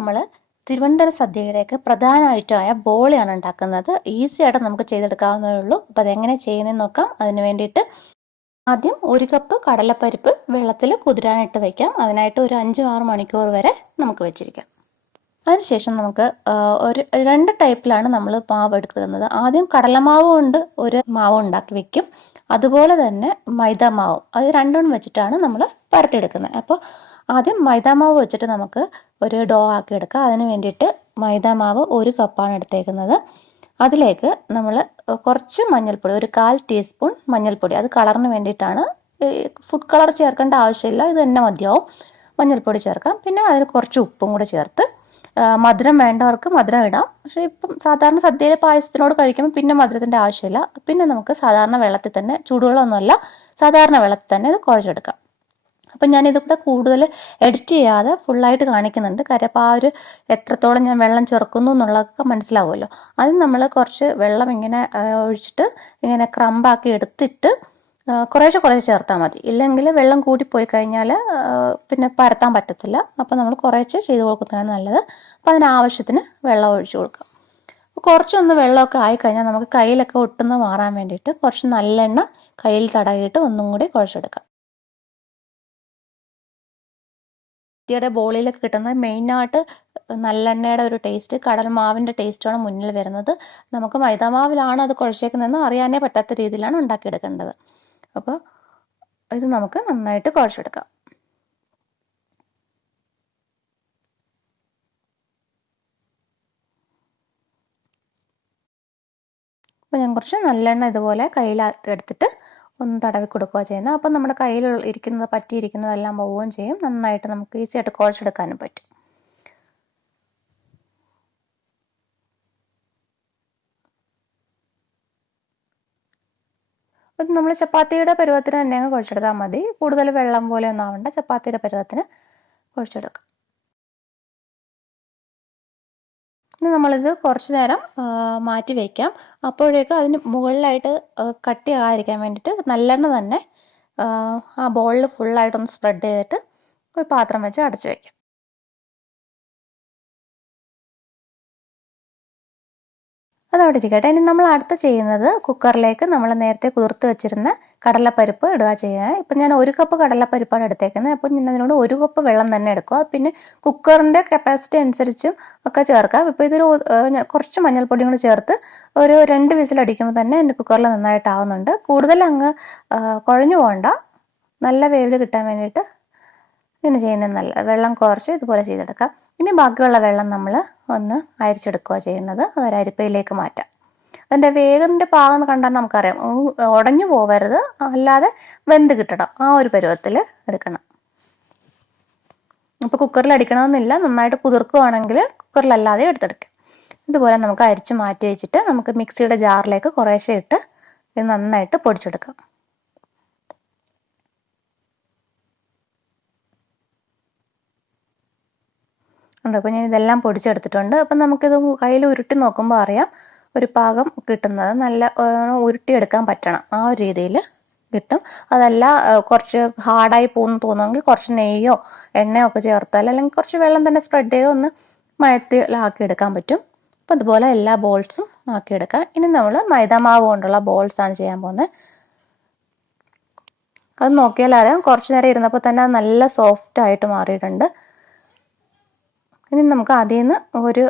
നമ്മൾ തിരുവനന്തപുരം സദ്യയിലേക്ക് പ്രധാന ഐറ്റമായ ബോളിയാണ് ഉണ്ടാക്കുന്നത്. ഈസി ആയിട്ട് നമുക്ക് ചെയ്തെടുക്കാവുന്നതേ ഉള്ളൂ. അപ്പോൾ അതെങ്ങനെ ചെയ്യുന്നതെന്ന് നോക്കാം. അതിന് വേണ്ടിയിട്ട് ആദ്യം 1 കപ്പ് കടലപ്പരിപ്പ് വെള്ളത്തിൽ കുതിരാനിട്ട് വയ്ക്കാം. അതിനായിട്ട് ഒരു 5-6 മണിക്കൂർ വരെ നമുക്ക് വെച്ചിരിക്കാം. അതിനുശേഷം നമുക്ക് ഒരു 2 ടൈപ്പിലാണ് നമ്മൾ മാവ് എടുക്കുന്നത്. ആദ്യം കടലമാവ് കൊണ്ട് ഒരു മാവ് ഉണ്ടാക്കി വെക്കും. അതുപോലെ തന്നെ മൈദാമാവും, അത് രണ്ടും വെച്ചിട്ടാണ് നമ്മൾ പരത്തിയെടുക്കുന്നത്. അപ്പോൾ ആദ്യം മൈദാമാവ് വെച്ചിട്ട് നമുക്ക് ഒരു ഡോ ആക്കി എടുക്കാം. അതിന് വേണ്ടിയിട്ട് മൈദാമാവ് 1 കപ്പാണ് എടുത്തേക്കുന്നത്. അതിലേക്ക് നമ്മൾ കുറച്ച് മഞ്ഞൾപ്പൊടി, ഒരു 1/4 ടീസ്പൂൺ മഞ്ഞൾപ്പൊടി, അത് കളറിന് വേണ്ടിയിട്ടാണ്. ഫുഡ് കളർ ചേർക്കേണ്ട ആവശ്യമില്ല, ഇത് തന്നെ മതിയാവും. മഞ്ഞൾപ്പൊടി ചേർക്കാം. പിന്നെ അതിന് കുറച്ച് ഉപ്പും കൂടെ ചേർത്ത്, മധുരം വേണ്ടവർക്ക് മധുരം ഇടാം. പക്ഷേ ഇപ്പം സാധാരണ സദ്യയിലെ പായസത്തിനോട് കഴിക്കുമ്പോൾ പിന്നെ മധുരത്തിൻ്റെ ആവശ്യമില്ല. പിന്നെ നമുക്ക് സാധാരണ വെള്ളത്തിൽ തന്നെ, ചൂടുവെള്ളമൊന്നുമല്ല, സാധാരണ വെള്ളത്തിൽ തന്നെ ഇത് കുഴച്ചെടുക്കാം. അപ്പം ഞാനിതിവിടെ കൂടുതൽ എഡിറ്റ് ചെയ്യാതെ ഫുള്ളായിട്ട് കാണിക്കുന്നുണ്ട്. കാര്യം അപ്പോൾ ആ ഒരു എത്രത്തോളം ഞാൻ വെള്ളം ചേർക്കുന്നു എന്നുള്ളതൊക്കെ മനസ്സിലാവുമല്ലോ. അതിന് നമ്മൾ കുറച്ച് വെള്ളം ഇങ്ങനെ ഒഴിച്ചിട്ട് ഇങ്ങനെ ക്രംബാക്കി എടുത്തിട്ട് കുറേശ്ശെ ചേർത്താൽ മതി. ഇല്ലെങ്കിൽ വെള്ളം കൂടിപ്പോയി കഴിഞ്ഞാൽ പിന്നെ പരത്താൻ പറ്റത്തില്ല. അപ്പോൾ നമ്മൾ കുറേശ്ശെ ചെയ്ത് കൊടുക്കുന്നതാണ് നല്ലത്. അപ്പോൾ അതിനാവശ്യത്തിന് വെള്ളം ഒഴിച്ചു കൊടുക്കാം. കുറച്ചൊന്ന് വെള്ളമൊക്കെ ആയിക്കഴിഞ്ഞാൽ നമുക്ക് കയ്യിലൊക്കെ ഒട്ടുന്ന മാറാൻ വേണ്ടിയിട്ട് കുറച്ച് നല്ലെണ്ണ കയ്യിൽ തടവിയിട്ട് ഒന്നും കൂടി കുഴച്ചെടുക്കാം. സദ്യയുടെ ബോളിയിലൊക്കെ കിട്ടുന്നത് മെയിനായിട്ട് നല്ലെണ്ണയുടെ ഒരു ടേസ്റ്റ്, കടൽമാവിൻ്റെ ടേസ്റ്റാണ് മുന്നിൽ വരുന്നത്. നമുക്ക് മൈദാമാവിലാണ് അത് കുഴച്ചേക്കുന്നതെന്ന് അറിയാനേ പറ്റാത്ത രീതിയിലാണ് ഉണ്ടാക്കിയെടുക്കേണ്ടത്. അപ്പോൾ ഇത് നമുക്ക് നന്നായിട്ട് കുഴച്ചെടുക്കാം. അപ്പോൾ ഞാൻ കുറച്ച് നല്ലെണ്ണ ഇതുപോലെ കയ്യിൽ എടുത്തിട്ട് ഒന്ന് തടവി കൊടുക്കുക ചെയ്യുന്നത്. അപ്പം നമ്മുടെ കയ്യിൽ പറ്റിയിരിക്കുന്നതെല്ലാം പോവുകയും ചെയ്യും. നന്നായിട്ട് നമുക്ക് ഈസി ആയിട്ട് കുഴച്ചെടുക്കാനും പറ്റും. അപ്പം നമ്മൾ ചപ്പാത്തിയുടെ പരുവത്തിന് തന്നെ അങ്ങ് കുഴച്ചെടുത്താൽ മതി. കൂടുതൽ വെള്ളം പോലെ ഒന്നും ആവണ്ട, ചപ്പാത്തിയുടെ പരുവത്തിന് കുഴച്ചെടുക്കാം. ഇനി നമ്മളിത് കുറച്ച് നേരം മാറ്റി വയ്ക്കാം. അപ്പോഴേക്കും അതിന് മുകളിലായിട്ട് കട്ടിയാകാതിരിക്കാൻ വേണ്ടിയിട്ട് നല്ലെണ്ണ തന്നെ ആ ബോളിൽ ഫുള്ളായിട്ടൊന്ന് സ്പ്രെഡ് ചെയ്തിട്ട് ഒരു പാത്രം വെച്ച് അടച്ചു വയ്ക്കാം. അതവിടെ ഇരിക്കട്ടെ. ഇനി നമ്മൾ അടുത്ത് ചെയ്യുന്നത് കുക്കറിലേക്ക് നമ്മൾ നേരത്തെ കുതിർത്ത് വെച്ചിരുന്ന കടലപ്പരിപ്പ് ഇടുക ചെയ്യുക. ഇപ്പം ഞാൻ 1 കപ്പ് കടലപ്പരിപ്പാണ് എടുത്തേക്കുന്നത്. അപ്പം ഞാൻ അതിനോട് 1 കപ്പ് വെള്ളം തന്നെ എടുക്കുക. പിന്നെ കുക്കറിൻ്റെ കപ്പാസിറ്റി അനുസരിച്ചും ഒക്കെ ചേർക്കാം. ഇപ്പോൾ ഇതിൽ കുറച്ച് മഞ്ഞൾപ്പൊടിയും കൂടി ചേർത്ത് ഒരു 2 വിസിൽ അടിക്കുമ്പോൾ തന്നെ എൻ്റെ കുക്കറിൽ നന്നായിട്ടാവുന്നുണ്ട്. കൂടുതൽ അങ്ങ് കുഴഞ്ഞു പോകണ്ട, നല്ല വേവിൽ കിട്ടാൻ വേണ്ടിയിട്ട് ഇങ്ങനെ ചെയ്യുന്നത് നല്ല. വെള്ളം കുറച്ച് ഇതുപോലെ ചെയ്തെടുക്കാം. ഇനി ബാക്കിയുള്ള വെള്ളം നമ്മൾ ഒന്ന് അരിച്ചെടുക്കുക ചെയ്യുന്നത്. അതൊരു അരിപ്പയിലേക്ക് മാറ്റാം. അതിൻ്റെ വേഗത്തിൻ്റെ പാകം കണ്ടാൽ നമുക്കറിയാം, ഉടഞ്ഞു പോവരുത്, അല്ലാതെ വെന്ത് കിട്ടണം. ആ ഒരു പരുവത്തിൽ എടുക്കണം. ഇപ്പോൾ കുക്കറിൽ അടിക്കണമെന്നില്ല, നന്നായിട്ട് കുതിർക്കുകയാണെങ്കിൽ കുക്കറിലല്ലാതെ എടുത്തെടുക്കാം. ഇതുപോലെ നമുക്ക് അരിച്ച് മാറ്റി വെച്ചിട്ട് നമുക്ക് മിക്സിയുടെ ജാറിലേക്ക് കുറേശ്ശെ ഇട്ട് ഇത് നന്നായിട്ട് പൊടിച്ചെടുക്കാം. അപ്പോൾ ഞാൻ ഇതെല്ലാം പൊടിച്ചെടുത്തിട്ടുണ്ട്. അപ്പം നമുക്കിത് കയ്യിൽ ഉരുട്ടി നോക്കുമ്പോൾ അറിയാം ഒരു പാകം കിട്ടുന്നത്. നല്ല ഉരുട്ടിയെടുക്കാൻ പറ്റണം, ആ ഒരു രീതിയിൽ കിട്ടും. അതല്ല കുറച്ച് ഹാർഡായി തോന്നുമെങ്കിൽ കുറച്ച് നെയ്യോ എണ്ണയോ ഒക്കെ ചേർത്താൽ, അല്ലെങ്കിൽ കുറച്ച് വെള്ളം തന്നെ സ്പ്രെഡ് ചെയ്ത് ഒന്ന് മയത്തിലാക്കിയെടുക്കാൻ പറ്റും. അപ്പോൾ അതുപോലെ എല്ലാ ബോൾസും ആക്കിയെടുക്കാം. ഇനി നമ്മൾ മൈദാമാവ് കൊണ്ടുള്ള ബോൾസാണ് ചെയ്യാൻ പോകുന്നത്. അത് നോക്കിയാൽ അറിയാം, കുറച്ച് നേരം ഇരുന്നപ്പോൾ തന്നെ നല്ല സോഫ്റ്റായിട്ട് മാറിയിട്ടുണ്ട്. ഇനി നമുക്ക് അതിൽ നിന്ന് ഒരു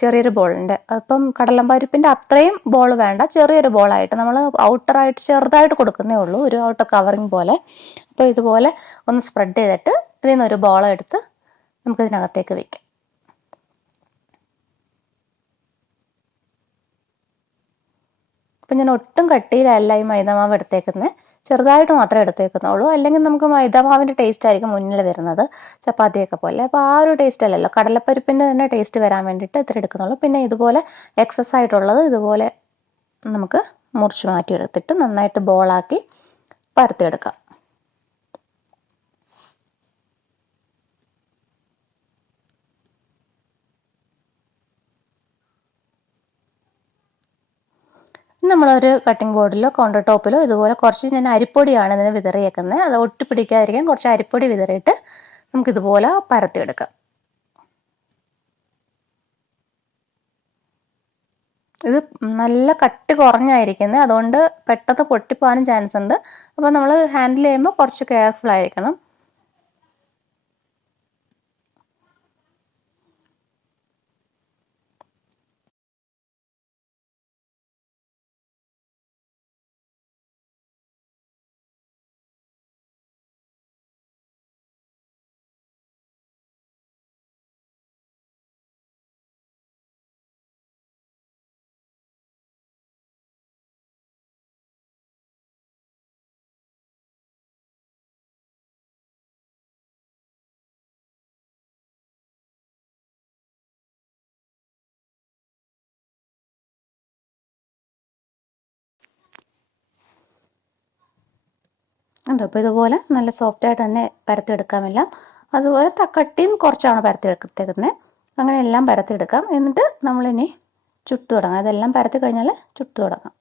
ചെറിയൊരു ബോളുണ്ട്. അപ്പം കടലപ്പരിപ്പിൻ്റെ അത്രയും ബോൾ വേണ്ട, ചെറിയൊരു ബോളായിട്ട് നമ്മൾ ഔട്ടറായിട്ട് ചെറുതായിട്ട് കൊടുക്കുന്നേ ഉള്ളൂ, ഒരു ഔട്ടർ കവറിങ് പോലെ. അപ്പോൾ ഇതുപോലെ ഒന്ന് സ്പ്രെഡ് ചെയ്തിട്ട് ഇതിൽ നിന്നൊരു ബോളെടുത്ത് നമുക്കിതിനകത്തേക്ക് വയ്ക്കാം. അപ്പം ഞാൻ ഒട്ടും കട്ടിയിലല്ല ഈ മൈദാമാവ് എടുത്തേക്കുന്നത്, ചെറുതായിട്ട് മാത്രമേ എടുത്തേക്കുന്നുള്ളൂ. അല്ലെങ്കിൽ നമുക്ക് മൈദാമാവിൻ്റെ ടേസ്റ്റ് ആയിരിക്കും മുന്നിൽ വരുന്നത്, ചപ്പാത്തിയൊക്കെ പോലെ. അപ്പോൾ ആ ഒരു ടേസ്റ്റ് അല്ലല്ലോ, കടലപ്പരിപ്പിൻ്റെ തന്നെ ടേസ്റ്റ് വരാൻ വേണ്ടിയിട്ട് ഇത്ര എടുക്കുന്നുള്ളൂ. പിന്നെ ഇതുപോലെ എക്സസ് ആയിട്ടുള്ളത് ഇതുപോലെ നമുക്ക് മുറിച്ച് മാറ്റിയെടുത്തിട്ട് നന്നായിട്ട് ബോളാക്കി പരത്തിയെടുക്കാം. നമ്മളൊരു കട്ടിംഗ് ബോർഡിലോ കൗണ്ടർ ടോപ്പിലോ ഇതുപോലെ കുറച്ച്, ഞാൻ അരിപ്പൊടിയാണ് ഇതിന് വിതറിയേക്കുന്നത്, അത് ഒട്ടിപ്പിടിക്കാതിരിക്കാൻ കുറച്ച് അരിപ്പൊടി വിതറിയിട്ട് നമുക്കിതുപോലെ പരത്തിയെടുക്കാം. ഇത് നല്ല കട്ടി കുറഞ്ഞായിരിക്കുന്നത്, അതുകൊണ്ട് പെട്ടെന്ന് പൊട്ടിപ്പോകാനും ചാൻസ് ഉണ്ട്. അപ്പോൾ നമ്മൾ ഹാൻഡിൽ ചെയ്യുമ്പോൾ കുറച്ച് കെയർഫുൾ ആയിരിക്കണം. ഉണ്ട്. അപ്പോൾ ഇതുപോലെ നല്ല സോഫ്റ്റായിട്ട് തന്നെ പരത്തിയെടുക്കാമെല്ലാം. അതുപോലെ കട്ടിയും കുറച്ചാണ് പരത്തിയെടുത്തേക്കുന്നത്. അങ്ങനെ എല്ലാം പരത്തിയെടുക്കാം. എന്നിട്ട് നമ്മളിനി ചുട്ടു തുടങ്ങാം. ഇതെല്ലാം പരത്തി കഴിഞ്ഞാൽ ചുട്ടു തുടങ്ങാം.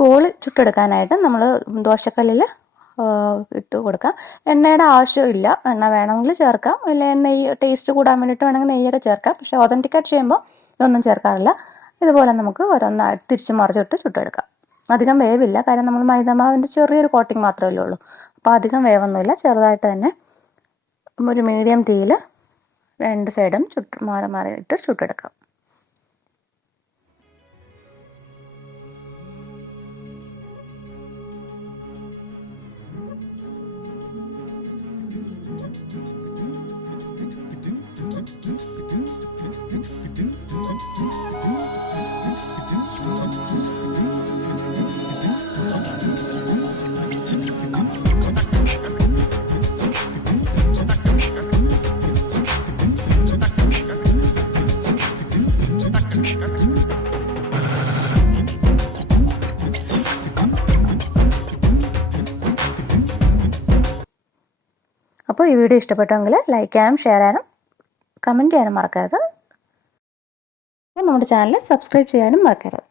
ബോൾ ചുട്ടെടുക്കാനായിട്ട് നമ്മൾ ദോശക്കല്ലിൽ ഇട്ട് കൊടുക്കാം. എണ്ണയുടെ ആവശ്യമില്ല. എണ്ണ വേണമെങ്കിൽ ചേർക്കാം, അല്ലെങ്കിൽ നെയ്യ് ടേസ്റ്റ് കൂടാൻ വേണ്ടിയിട്ട് വേണമെങ്കിൽ നെയ്യൊക്കെ ചേർക്കാം. പക്ഷേ ഒതൻറ്റിക്കായിട്ട് ചെയ്യുമ്പോൾ ഇതൊന്നും ചേർക്കാറില്ല. ഇതുപോലെ നമുക്ക് ഓരോന്ന് തിരിച്ച് മറിച്ചിട്ട് ചുട്ടെടുക്കാം. അധികം വേവില്ല, കാരണം നമ്മൾ മൈദമാവിൻ്റെ ചെറിയൊരു കോട്ടിങ് മാത്രമല്ലേ ഉള്ളൂ. അപ്പോൾ അധികം വേവൊന്നുമില്ല. ചെറുതായിട്ട് തന്നെ ഒരു മീഡിയം തീയിൽ രണ്ട് സൈഡും മാറിയിട്ട് ചുട്ടെടുക്കാം. അപ്പോൾ ഈ വീഡിയോ ഇഷ്ടപ്പെട്ടെങ്കിൽ ലൈക്ക് ചെയ്യാനും ഷെയർ ചെയ്യാനും കമൻറ്റ് ചെയ്യാനും മറക്കരുത്. അപ്പോൾ നമ്മുടെ ചാനൽ സബ്സ്ക്രൈബ് ചെയ്യാനും മറക്കരുത്.